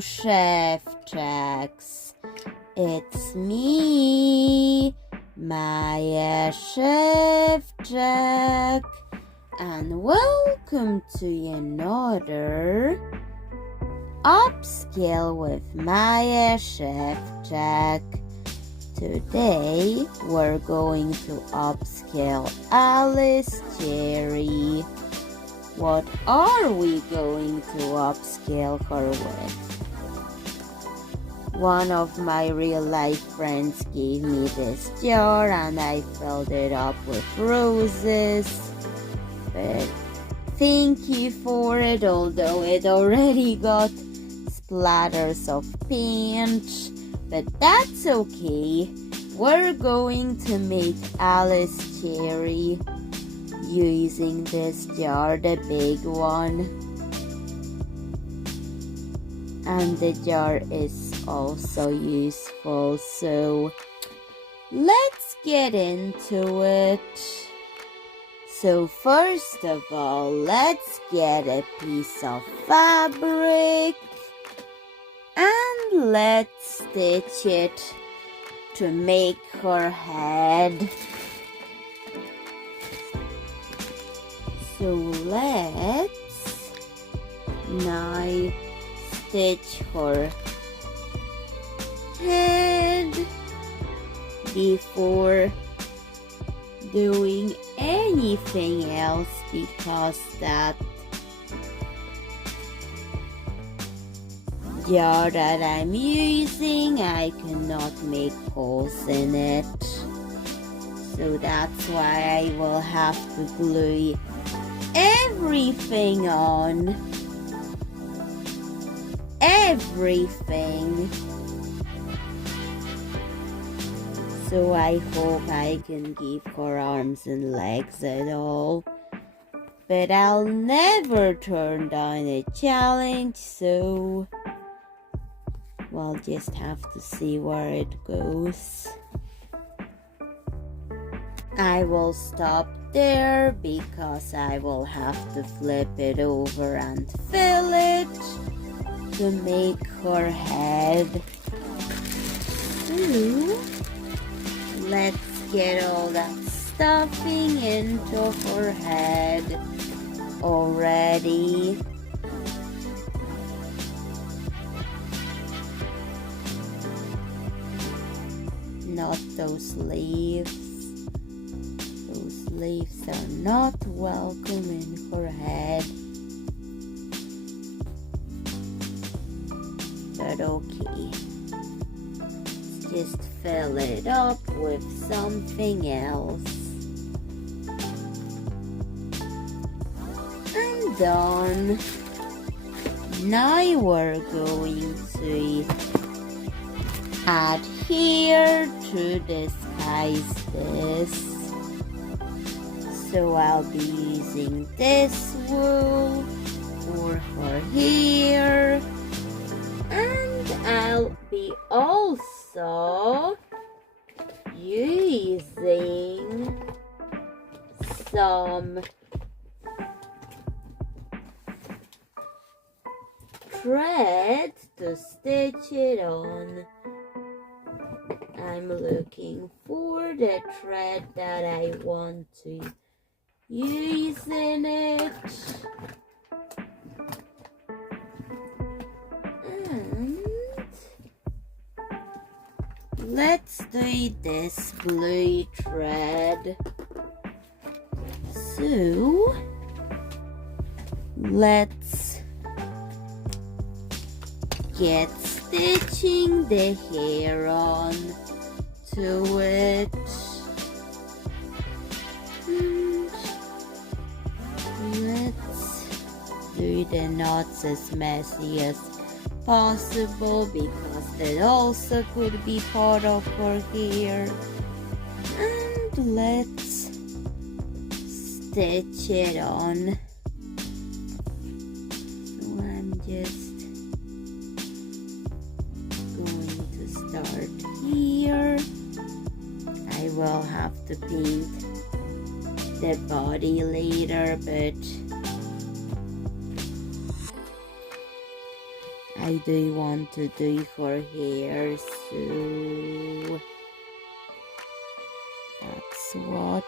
Szewczaks. It's me, Maja Szewczak, and welcome to another Upscale with Maja Szewczak. Today we're going to upscale Alice Cherry. What are we going to upscale her with? One of my real-life friends gave me this jar and I filled it up with roses. But thank you for it, although it already got splatters of paint. But that's okay. We're going to make Alice Cherry using this jar, the big one. And the jar is also useful, so let's get into it. So first of all, let's get a piece of fabric and let's stitch it to make her head. So let's now stitch her head before doing anything else, because that jar that I'm using, I cannot make holes in it. So that's why I will have to glue everything on. Everything. So I hope I can give her arms and legs at all. But I'll never turn down a challenge, so we'll just have to see where it goes. I will stop there because I will have to flip it over and fill it to make her head. So let's get all that stuffing into her head already. Not those leaves. Those leaves are not welcome in her head. But okay. Let's just fill it up with something else. And done. Now we're going to add here to disguise this. So I'll be using this wool for her hair, and I'll be also using some thread to stitch it on. I'm looking for the thread that I want to use in it. And let's do this blue thread. So let's get stitching the hair on to it. And let's do the knots as messy as possible, because that also could be part of her hair. And let's stitch it on. So I'm just going to start here. I will have to paint the body later, but I I do want to do her hair, so that's what.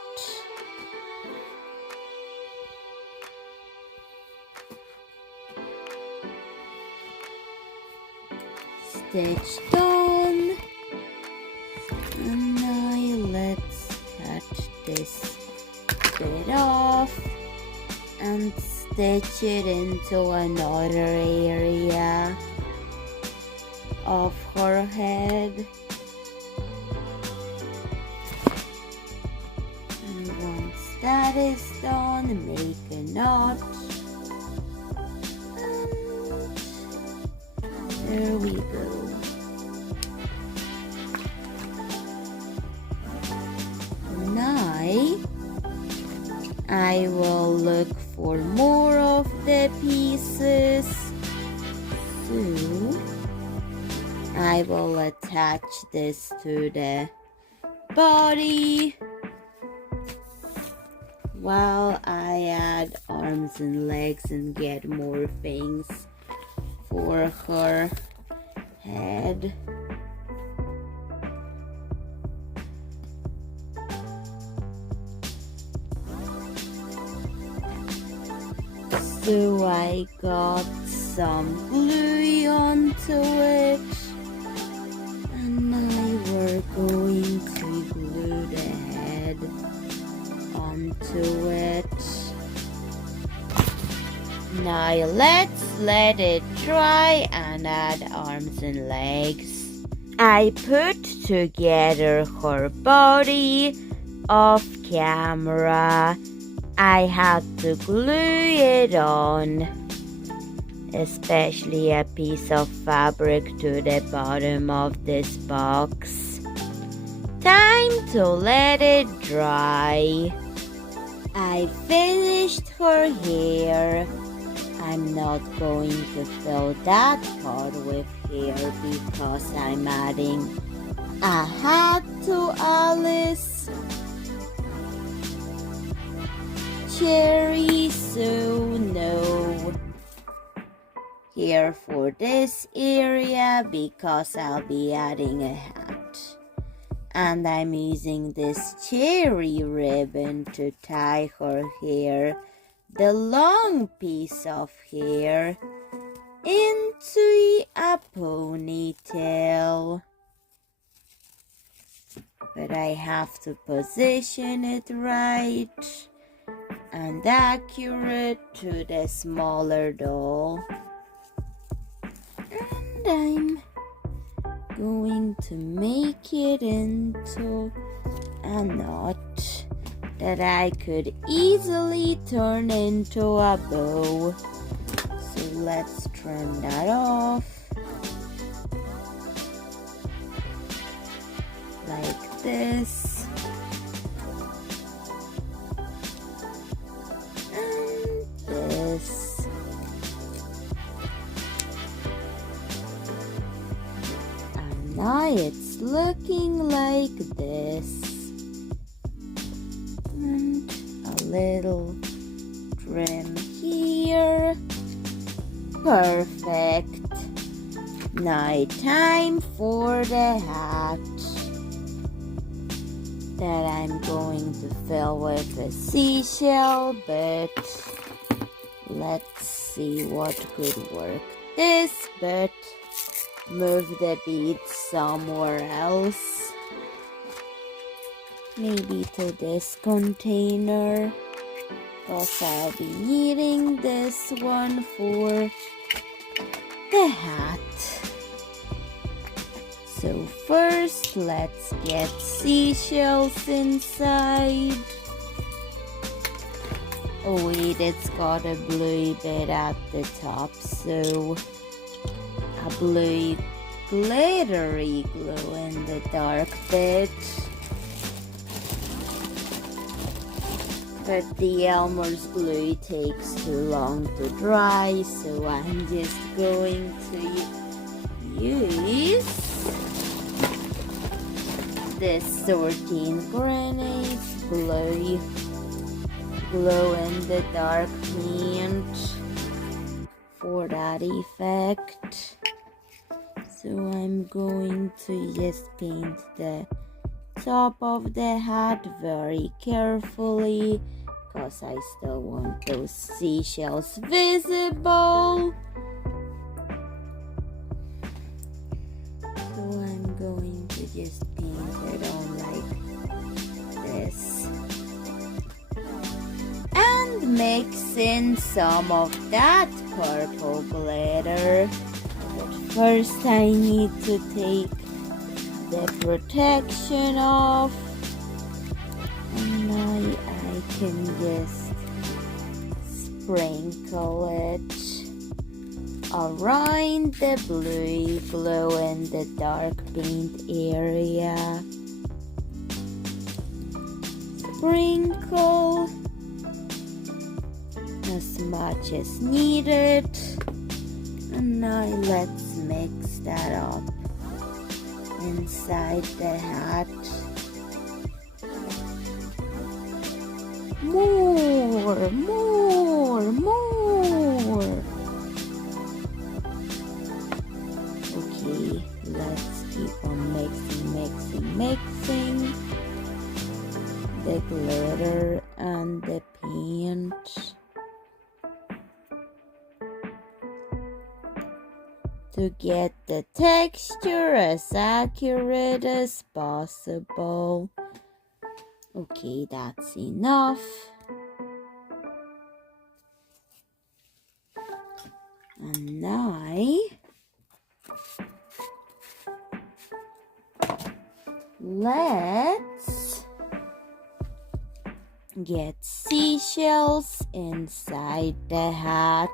Stitched on, and now let's cut this bit off and stitch it into another area of her head. And once that is done, make a knot. And there we go. Now I will look for more of the pieces, so I will attach this to the body while I add arms and legs and get more things for her head. So I got some glue onto it, and now we're going to glue the head onto it. Now let's let it dry and add arms and legs. I put together her body off camera. I had to glue it on, especially a piece of fabric to the bottom of this box. Time to let it dry. I finished her hair. I'm not going to fill that part with hair because I'm adding a hat to Alice Cherry, so no hair for this area because I'll be adding a hat. And I'm using this cherry ribbon to tie her hair, the long piece of hair, into a ponytail. But I have to position it right and accurate to the smaller doll. And I'm going to make it into a knot that I could easily turn into a bow. So let's trim that off like this. Now it's looking like this, and a little trim here. Perfect. Now time for the hat that I'm going to fill with a seashell, but let's see what could work. This, but move the beads somewhere else. Maybe to this container, because I'll be needing this one for the hat. So first, let's get seashells inside. Oh wait, it's got a blue bit at the top, so a blue glittery glow in the dark bit. But the Elmer's glue takes too long to dry, so I'm just going to use this 13 Grenades glue in the dark paint for that effect. So I'm going to just paint the top of the hat very carefully because I still want those seashells visible. So I'm going to just paint it on like this and mix in some of that purple glitter. But first I need to take the protection off, and now I can just sprinkle it around the blue glow in the dark paint area. Sprinkle as much as needed, and now let's mix that up inside the hat. More. Okay, let's keep on mixing the glitter and the paint to get the texture as accurate as possible. Okay, that's enough. And now let's get seashells inside the hat.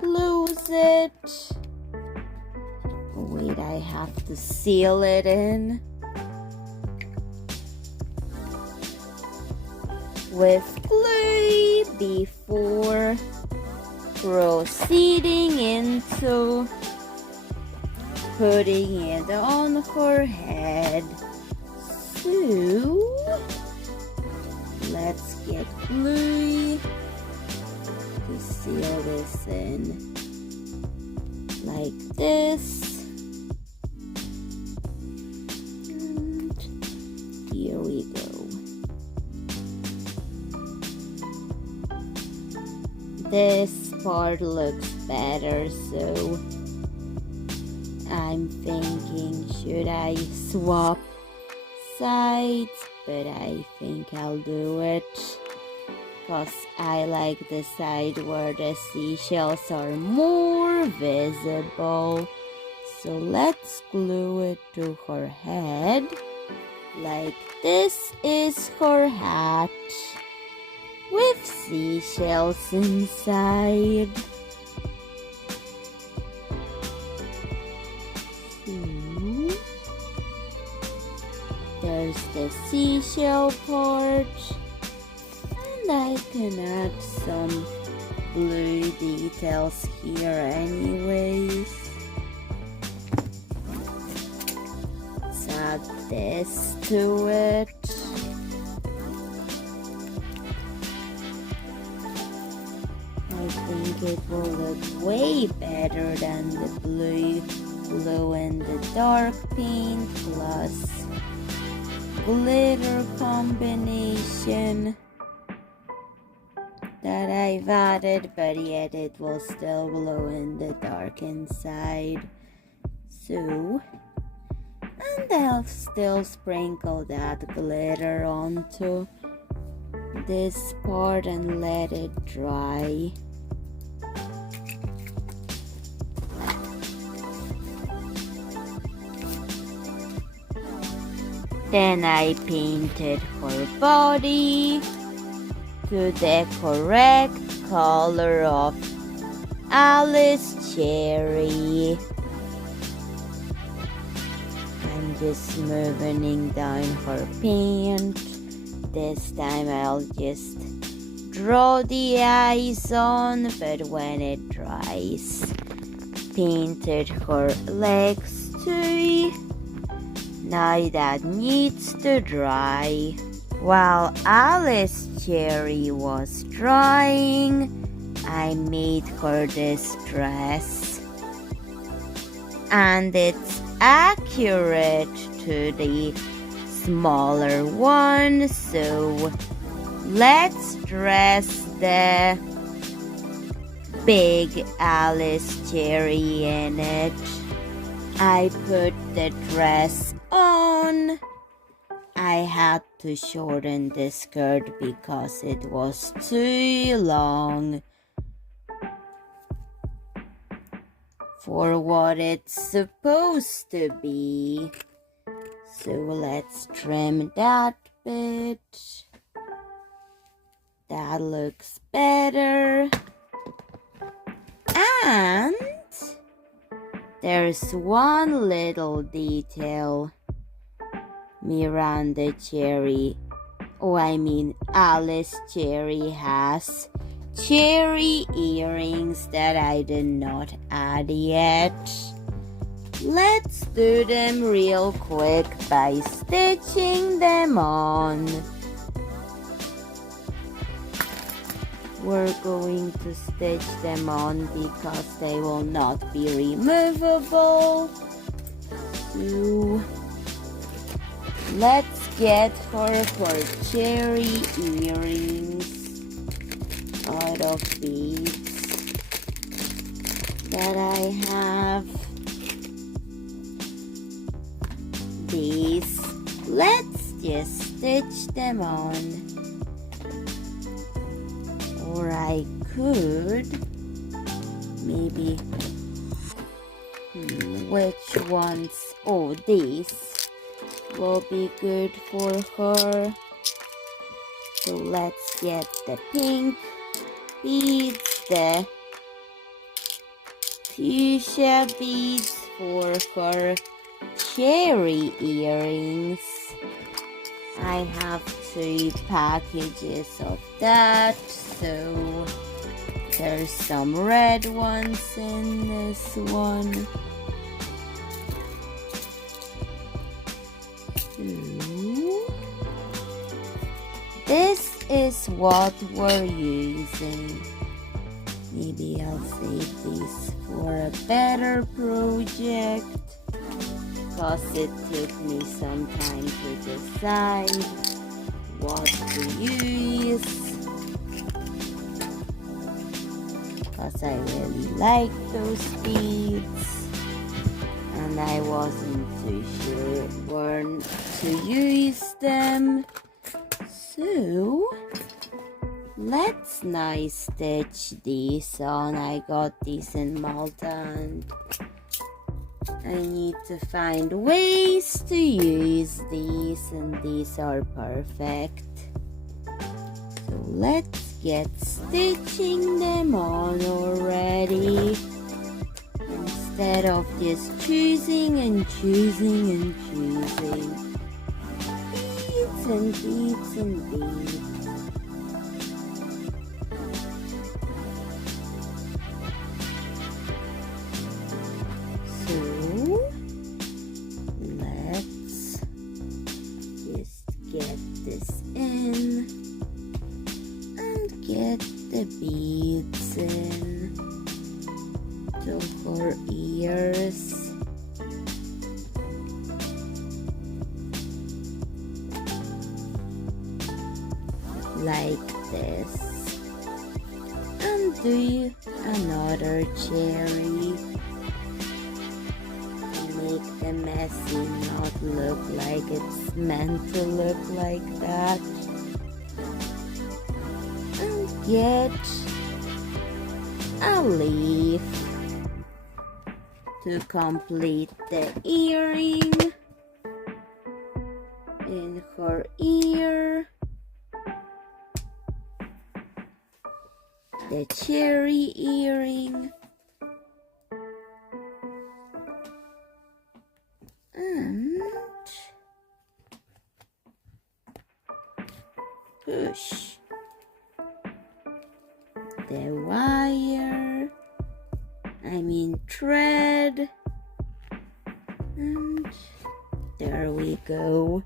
Close it. Oh, wait, I have to seal it in with glue before proceeding into putting it on her head. So let's get glue to seal this in like this. And here we go. This part looks better, so I'm thinking, should I swap sides? But I think I'll do it because I like the side where the seashells are more visible. So let's glue it to her head like this is her hat with seashells inside. So there's the seashell part, and I can add some blue details here anyways. Let's add this to it. I think it will look way better than the blue glow in the dark paint plus glitter combination that I've added, but yet it will still glow in the dark inside. So, and I'll still sprinkle that glitter onto this part and let it dry. Then I painted her body to the correct color of Alice Cherry. I'm just moving down her paint. This time I'll just draw the eyes on, but when it dries, painted her legs too. Now that needs to dry. While Alice Cherry was drying, I made her this dress. and it's accurate to the smaller one, so let's dress the big Alice cherry in it. I put the dress on. I had to shorten the skirt because it was too long for what it's supposed to be. So let's trim that bit. That looks better. And there's one little detail. Miranda Cherry, Alice Cherry has cherry earrings that I did not add yet. Let's do them real quick by stitching them on. We're going to stitch them on because they will not be removable. So let's get her cherry earrings out of beads that I have. These, let's just stitch them on. Or I could maybe, which ones? Oh, these will be good for her. So let's get the pink beads, the fuchsia beads for her cherry earrings. I have 3 packages of that, so there's some red ones in this one. This is what we're using. Maybe I'll save these for a better project, because it took me some time to decide what to use, because I really like those beads and I wasn't too sure when to use them. So let's now stitch these on. I got these in Malta and I need to find ways to use these, and these are perfect. So let's get stitching them on already, instead of just choosing and choosing and choosing. Beads and beads and beads. Beads in to her ears. Like this. And do another cherry. Make the messy not look like it's meant to look like that. Get a leaf to complete the earring in her ear, the cherry earring, and push the wire, thread, and there we go.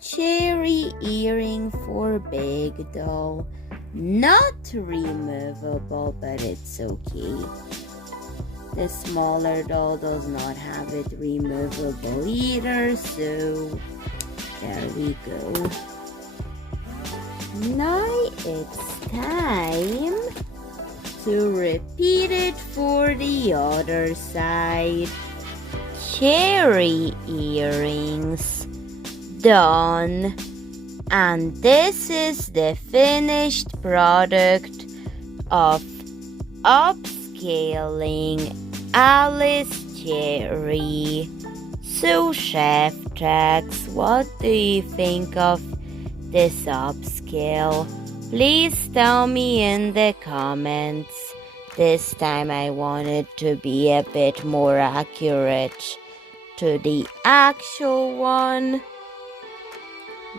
Cherry earring for big doll. Not removable, but it's okay. The smaller doll does not have it removable either, so there we go. Now it's time to repeat it for the other side. Cherry earrings. Done. And this is the finished product of Upscaling Alice Cherry. So Szewczak, what do you think of this upscale? Please tell me in the comments. This time I want it to be a bit more accurate to the actual one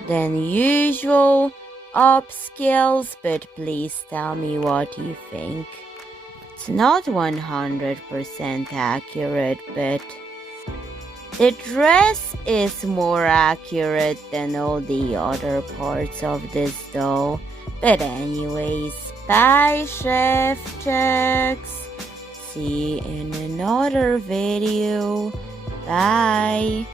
than usual upscales, but please tell me what you think. It's not 100% accurate, but the dress is more accurate than all the other parts of this doll. But anyways, bye Szewczaks. See you in another video. Bye.